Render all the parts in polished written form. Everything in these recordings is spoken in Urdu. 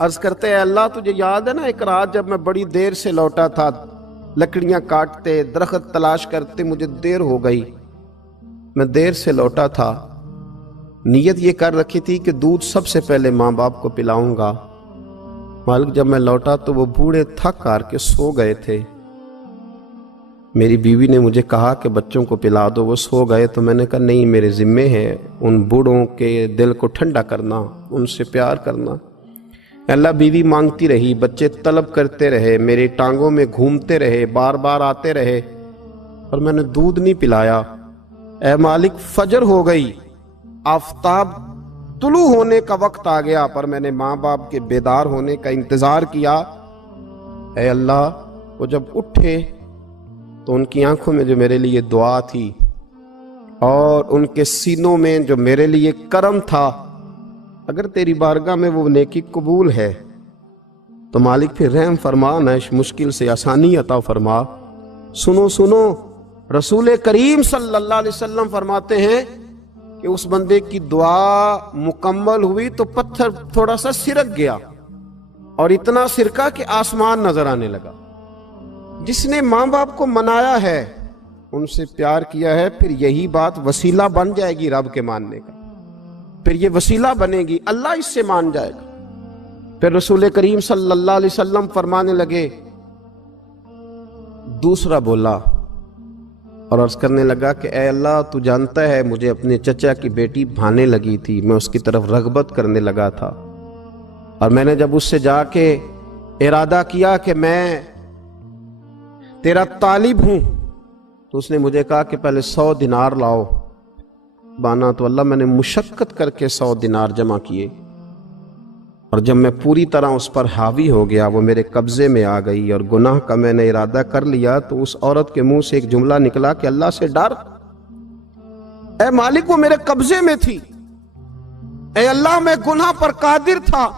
عرض کرتے ہیں اللہ تجھے یاد ہے نا ایک رات جب میں بڑی دیر سے لوٹا تھا، لکڑیاں کاٹتے درخت تلاش کرتے مجھے دیر ہو گئی، میں دیر سے لوٹا تھا، نیت یہ کر رکھی تھی کہ دودھ سب سے پہلے ماں باپ کو پلاؤں گا، مالک جب میں لوٹا تو وہ بوڑھے تھک ہار کے سو گئے تھے، میری بیوی نے مجھے کہا کہ بچوں کو پلا دو، وہ سو گئے، تو میں نے کہا نہیں میرے ذمے ہے ان بوڑھوں کے دل کو ٹھنڈا کرنا، ان سے پیار کرنا۔ اللہ بیوی مانگتی رہی، بچے طلب کرتے رہے، میری ٹانگوں میں گھومتے رہے، بار بار آتے رہے، اور میں نے دودھ نہیں پلایا۔ اے مالک فجر ہو گئی، آفتاب طلوع ہونے کا وقت آ گیا، پر میں نے ماں باپ کے بیدار ہونے کا انتظار کیا۔ اے اللہ وہ جب اٹھے تو ان کی آنکھوں میں جو میرے لیے دعا تھی اور ان کے سینوں میں جو میرے لیے کرم تھا، اگر تیری بارگاہ میں وہ نیکی قبول ہے تو مالک پھر رحم فرما، نہ اس مشکل سے آسانی عطا فرما۔ سنو سنو، رسول کریم صلی اللہ علیہ وسلم فرماتے ہیں کہ اس بندے کی دعا مکمل ہوئی تو پتھر تھوڑا سا سرک گیا، اور اتنا سرکا کہ آسمان نظر آنے لگا۔ جس نے ماں باپ کو منایا ہے، ان سے پیار کیا ہے، پھر یہی بات وسیلہ بن جائے گی رب کے ماننے کا، پھر یہ وسیلہ بنے گی، اللہ اس سے مان جائے گا۔ پھر رسول کریم صلی اللہ علیہ وسلم فرمانے لگے، دوسرا بولا اور عرض کرنے لگا کہ اے اللہ تو جانتا ہے مجھے اپنے چچا کی بیٹی بھانے لگی تھی، میں اس کی طرف رغبت کرنے لگا تھا، اور میں نے جب اس سے جا کے ارادہ کیا کہ میں تیرا طالب ہوں، تو اس نے مجھے کہا کہ پہلے 100 دینار لاؤ۔ بانا تو اللہ میں نے مشقت کر کے 100 دینار جمع کیے، اور جب میں پوری طرح اس پر حاوی ہو گیا، وہ میرے قبضے میں آ گئی اور گناہ کا میں نے ارادہ کر لیا، تو اس عورت کے منہ سے ایک جملہ نکلا کہ اللہ سے ڈر۔ اے مالک وہ میرے قبضے میں تھی، اے اللہ میں گناہ پر قادر تھا،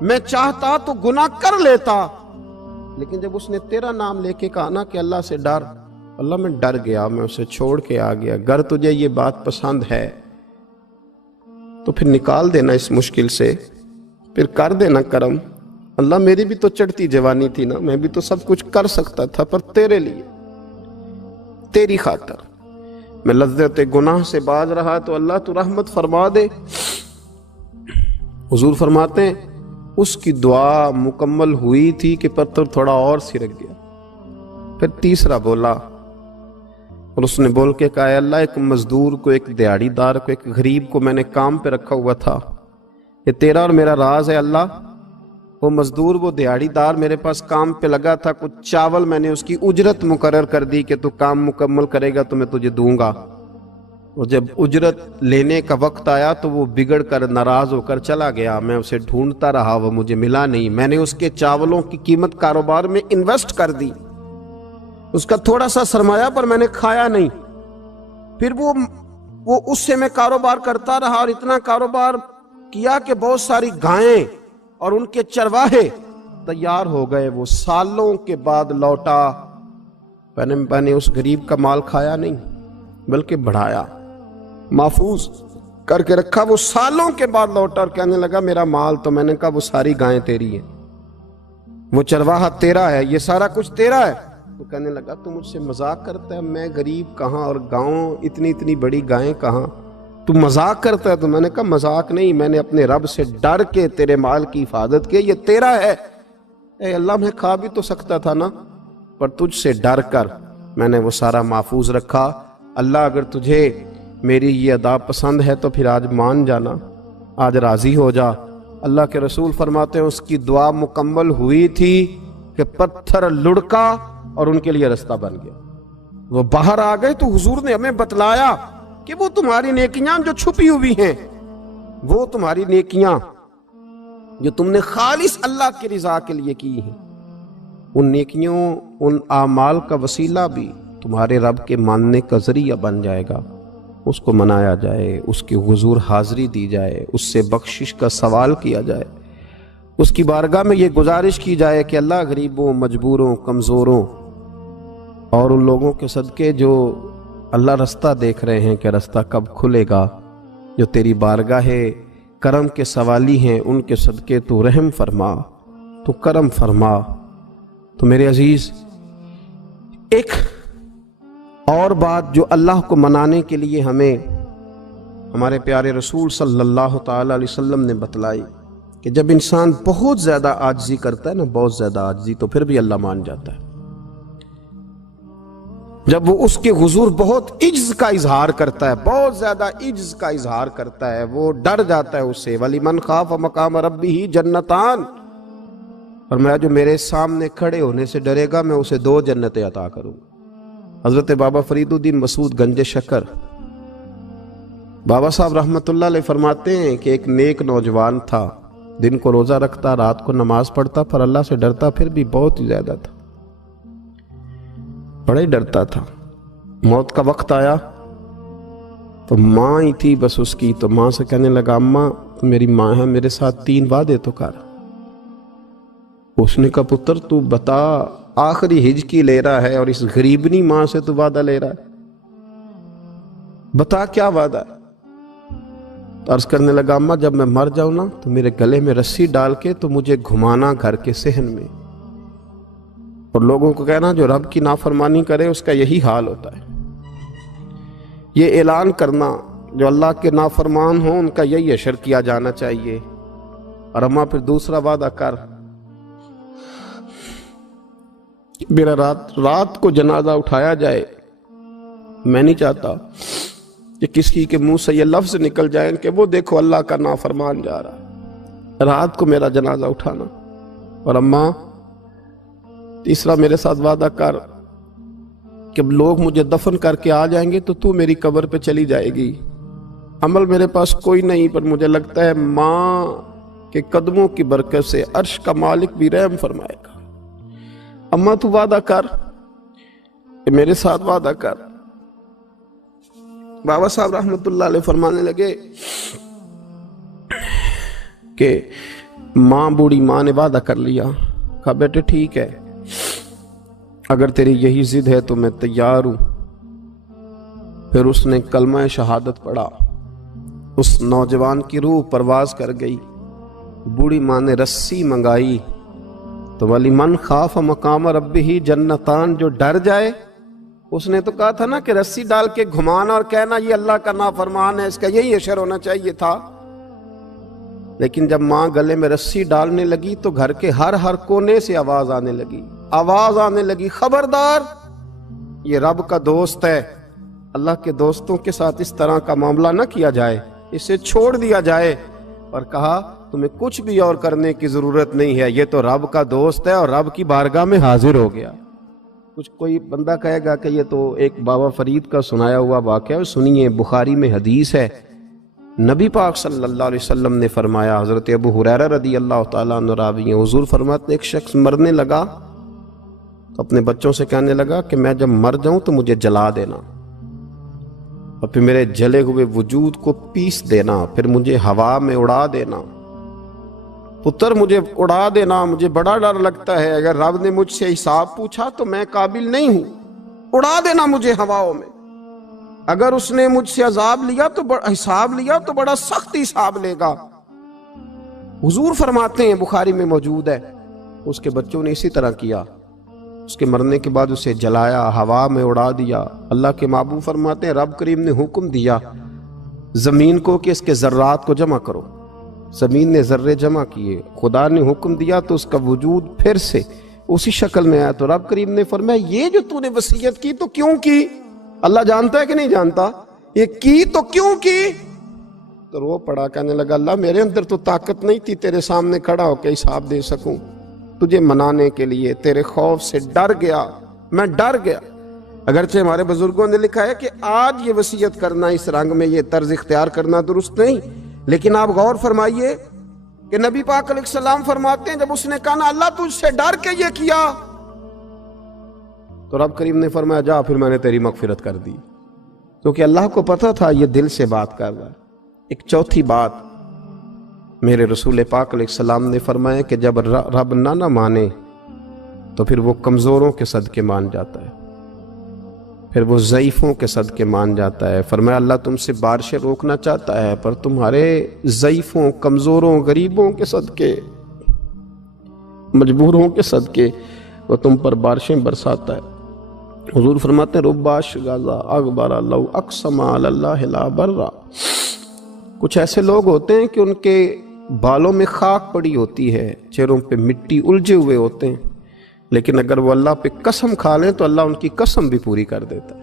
میں چاہتا تو گناہ کر لیتا، لیکن جب اس نے تیرا نام لے کے کہا نا کہ اللہ سے ڈر، اللہ میں ڈر گیا، میں اسے چھوڑ کے آ گیا۔ اگر تجھے یہ بات پسند ہے تو پھر نکال دینا اس مشکل سے، پھر کر دینا کرم۔ اللہ میری بھی تو چڑھتی جوانی تھی نا، میں بھی تو سب کچھ کر سکتا تھا، پر تیرے لیے، تیری خاطر میں لذت گناہ سے باز رہا، تو اللہ تو رحمت فرما دے۔ حضور فرماتے ہیں اس کی دعا مکمل ہوئی تھی کہ پتھر تھوڑا اور سرک گیا۔ پھر تیسرا بولا اور اس نے بول کے کہا، اے اللہ ایک مزدور کو، ایک دیہڑی دار کو، ایک غریب کو میں نے کام پہ رکھا ہوا تھا، یہ تیرا اور میرا راز ہے اللہ۔ وہ مزدور، وہ دیہڑی دار میرے پاس کام پہ لگا تھا، کچھ چاول میں نے اس کی اجرت مقرر کر دی کہ تو کام مکمل کرے گا تو میں تجھے دوں گا، اور جب اجرت لینے کا وقت آیا تو وہ بگڑ کر ناراض ہو کر چلا گیا، میں اسے ڈھونڈتا رہا، وہ مجھے ملا نہیں، میں نے اس کے چاولوں کی قیمت کاروبار میں انویسٹ کر دی، اس کا تھوڑا سا سرمایہ پر میں نے کھایا نہیں، پھر وہ اس سے میں کاروبار کرتا رہا، اور اتنا کاروبار کیا کہ بہت ساری گائیں اور ان کے چرواہے تیار ہو گئے، وہ سالوں کے بعد لوٹا، میں نے اس غریب کا مال کھایا نہیں بلکہ بڑھایا، محفوظ کر کے رکھا، وہ سالوں کے بعد لوٹا اور کہنے لگا میرا مال، تو میں نے کہا وہ ساری گائیں تیری ہیں، وہ چرواہا تیرا ہے، یہ سارا کچھ تیرا ہے۔ تو کہنے لگا تو مجھ سے مذاق کرتا ہے، میں غریب کہاں اور گاؤں اتنی بڑی گائیں کہاں، تو مذاق کرتا ہے؟ تو میں نے کہا مذاق نہیں، میں نے اپنے رب سے ڈر کے تیرے مال کی حفاظت کی، یہ تیرا ہے۔ اے اللہ میں کھا بھی تو سکتا تھا نا، پر تجھ سے ڈر کر میں نے وہ سارا محفوظ رکھا۔ اللہ اگر تجھے میری یہ ادا پسند ہے تو پھر آج مان جانا، آج راضی ہو جا۔ اللہ کے رسول فرماتے ہیں اس کی دعا مکمل ہوئی تھی کہ پتھر لڑکا اور ان کے لیے رستہ بن گیا، وہ باہر آ گئے۔ تو حضور نے ہمیں بتلایا کہ وہ تمہاری نیکیاں جو چھپی ہوئی ہیں، وہ تمہاری نیکیاں جو تم نے خالص اللہ کی رضا کے لیے کی ہیں، ان نیکیوں، ان اعمال کا وسیلہ بھی تمہارے رب کے ماننے کا ذریعہ بن جائے گا، اس کو منایا جائے، اس کی حضور حاضری دی جائے، اس سے بخشش کا سوال کیا جائے، اس کی بارگاہ میں یہ گزارش کی جائے کہ اللہ غریبوں، مجبوروں، کمزوروں اور ان لوگوں کے صدقے جو اللہ رستہ دیکھ رہے ہیں کہ رستہ کب کھلے گا، جو تیری بارگاہ کرم کے سوالی ہیں، ان کے صدقے تو رحم فرما، تو کرم فرما۔ تو میرے عزیز، ایک اور بات جو اللہ کو منانے کے لیے ہمیں ہمارے پیارے رسول صلی اللہ تعالیٰ علیہ وسلم نے بتلائی کہ جب انسان بہت زیادہ عاجزی کرتا ہے نا، بہت زیادہ عاجزی، تو پھر بھی اللہ مان جاتا ہے۔ جب وہ اس کے حضور بہت عجز کا اظہار کرتا ہے، بہت زیادہ عجز کا اظہار کرتا ہے، وہ ڈر جاتا ہے اس سے۔ وَلِمَنْ خَافَ مَقَامَ رَبِّهِ جَنَّتَانِ، فرمایا جو میرے سامنے کھڑے ہونے سے ڈرے گا میں اسے 2 جنتیں عطا کروں۔ حضرت بابا فرید الدین مسعود گنج شکر بابا صاحب رحمۃ اللہ علیہ فرماتے ہیں کہ ایک نیک نوجوان تھا، دن کو روزہ رکھتا، رات کو نماز پڑھتا، پر اللہ سے ڈرتا پھر بھی بہت ہی زیادہ تھا، بڑا ہی ڈرتا تھا۔ موت کا وقت آیا تو ماں ہی تھی بس اس کی، تو ماں سے کہنے لگا اماں تو میری ماں ہے، میرے ساتھ 3 وعدے تو کر۔ اس نے کہا پتر تو بتا، آخری ہج کی لے رہا ہے اور اس غریبنی ماں سے تو وعدہ لے رہا ہے، بتا کیا وعدہ ہے؟ تو عرض کرنے لگا اماں جب میں مر جاؤں نا تو میرے گلے میں رسی ڈال کے تو مجھے گھمانا گھر کے صحن میں، اور لوگوں کو کہنا جو رب کی نافرمانی کرے اس کا یہی حال ہوتا ہے۔ یہ اعلان کرنا جو اللہ کے نافرمان ہوں ان کا یہی اشر کیا جانا چاہیے۔ اور اماں پھر دوسرا وعدہ کر، میرا رات کو جنازہ اٹھایا جائے، میں نہیں چاہتا کہ کسی کے منہ سے یہ لفظ نکل جائیں کہ وہ دیکھو اللہ کا نافرمان جا رہا ہے، رات کو میرا جنازہ اٹھانا۔ اور اماں تیسرا میرے ساتھ وعدہ کر کہ لوگ مجھے دفن کر کے آ جائیں گے تو میری قبر پہ چلی جائے گی، عمل میرے پاس کوئی نہیں، پر مجھے لگتا ہے ماں کے قدموں کی برکت سے عرش کا مالک بھی رحم فرمائے گا۔ اماں تو وعدہ کر کہ میرے ساتھ وعدہ کر۔ بابا صاحب رحمۃ اللہ علیہ فرمانے لگے کہ ماں، بوڑھی ماں نے وعدہ کر لیا، کہا بیٹے ٹھیک ہے، اگر تیری یہی ضد ہے تو میں تیار ہوں۔ پھر اس نے کلمہ شہادت پڑھا، اس نوجوان کی روح پرواز کر گئی، بوڑھی ماں نے رسی منگائی تو وَلِمَنْ خَافَ مَقَامَ رَبِّهِ جَنَّتَانِ، جو ڈر جائے، اس نے تو کہا تھا نا کہ رسی ڈال کے گھمانا اور کہنا یہ اللہ کا نافرمان ہے، اس کا یہی اشر ہونا چاہیے تھا۔ لیکن جب ماں گلے میں رسی ڈالنے لگی تو گھر کے ہر کونے سے آواز آنے لگی، خبردار یہ رب کا دوست ہے، اللہ کے دوستوں کے ساتھ اس طرح کا معاملہ نہ کیا جائے، اسے چھوڑ دیا جائے۔ اور کہا تمہیں کچھ بھی اور کرنے کی ضرورت نہیں ہے، یہ تو رب کا دوست ہے اور رب کی بارگاہ میں حاضر ہو گیا۔ کچھ کوئی بندہ کہے گا کہ یہ تو ایک بابا فرید کا سنایا ہوا واقعہ ہے، سنیے، بخاری میں حدیث ہے، نبی پاک صلی اللہ علیہ وسلم نے فرمایا، حضرت ابو ہریرہ رضی اللہ تعالیٰ عنہ راوی ہیں، حضور فرماتے ایک شخص مرنے لگا تو اپنے بچوں سے کہنے لگا کہ میں جب مر جاؤں تو مجھے جلا دینا، اور پھر میرے جلے ہوئے وجود کو پیس دینا، پھر مجھے ہوا میں اڑا دینا۔ پتر مجھے اڑا دینا، مجھے بڑا ڈر لگتا ہے، اگر رب نے مجھ سے حساب پوچھا تو میں قابل نہیں ہوں، اڑا دینا مجھے ہواؤں میں۔ اگر اس نے مجھ سے عذاب لیا تو حساب لیا تو بڑا سخت حساب لے گا۔ حضور فرماتے ہیں، بخاری میں موجود ہے، اس کے بچوں نے اسی طرح کیا، اس کے مرنے کے بعد اسے جلایا، ہوا میں اڑا دیا۔ اللہ کے محبوب فرماتے ہیں رب کریم نے حکم دیا زمین کو کہ اس کے ذرات کو جمع کرو، زمین نے ذرے جمع کیے، خدا نے حکم دیا تو اس کا وجود پھر سے اسی شکل میں آیا۔ تو رب کریم نے فرمایا یہ جو تو نے وصیت کی تو کیوں کی؟ اللہ جانتا ہے کہ نہیں جانتا؟ یہ کی تو کیوں کی؟ تو رو پڑا، کہنے لگا اللہ میرے اندر تو طاقت نہیں تھی تیرے سامنے کھڑا ہو کے حساب دے سکوں، تجھے منانے کے لیے تیرے خوف سے ڈر گیا، میں ڈر گیا۔ اگرچہ ہمارے بزرگوں نے لکھا ہے کہ آج یہ وصیت کرنا، اس رنگ میں یہ طرز اختیار کرنا درست نہیں، لیکن آپ غور فرمائیے کہ نبی پاک علیہ السلام فرماتے ہیں جب اس نے کہا نا اللہ تجھ سے ڈر کے یہ کیا، تو رب کریم نے فرمایا جا پھر میں نے تیری مغفرت کر دی، کیونکہ اللہ کو پتا تھا یہ دل سے بات کر رہا ہے۔ ایک چوتھی بات میرے رسول پاک علیہ السلام نے فرمایا کہ جب رب نہ مانے تو پھر وہ کمزوروں کے صدقے مان جاتا ہے۔ پھر وہ ضعیفوں کے صدقے مان جاتا ہے۔ فرمایا اللہ تم سے بارشیں روکنا چاہتا ہے، پر تمہارے ضعیفوں، کمزوروں، غریبوں کے صدقے، مجبوروں کے صدقے وہ تم پر بارشیں برساتا ہے۔ حضور فرماتے ہیں رب اشغاذا اغبر لو اقسم علی اللہ لا برا۔ کچھ ایسے لوگ ہوتے ہیں کہ ان کے بالوں میں خاک پڑی ہوتی ہے، چہروں پہ مٹی الجھے ہوئے ہوتے ہیں، لیکن اگر وہ اللہ پہ قسم کھا لیں تو اللہ ان کی قسم بھی پوری کر دیتا ہے۔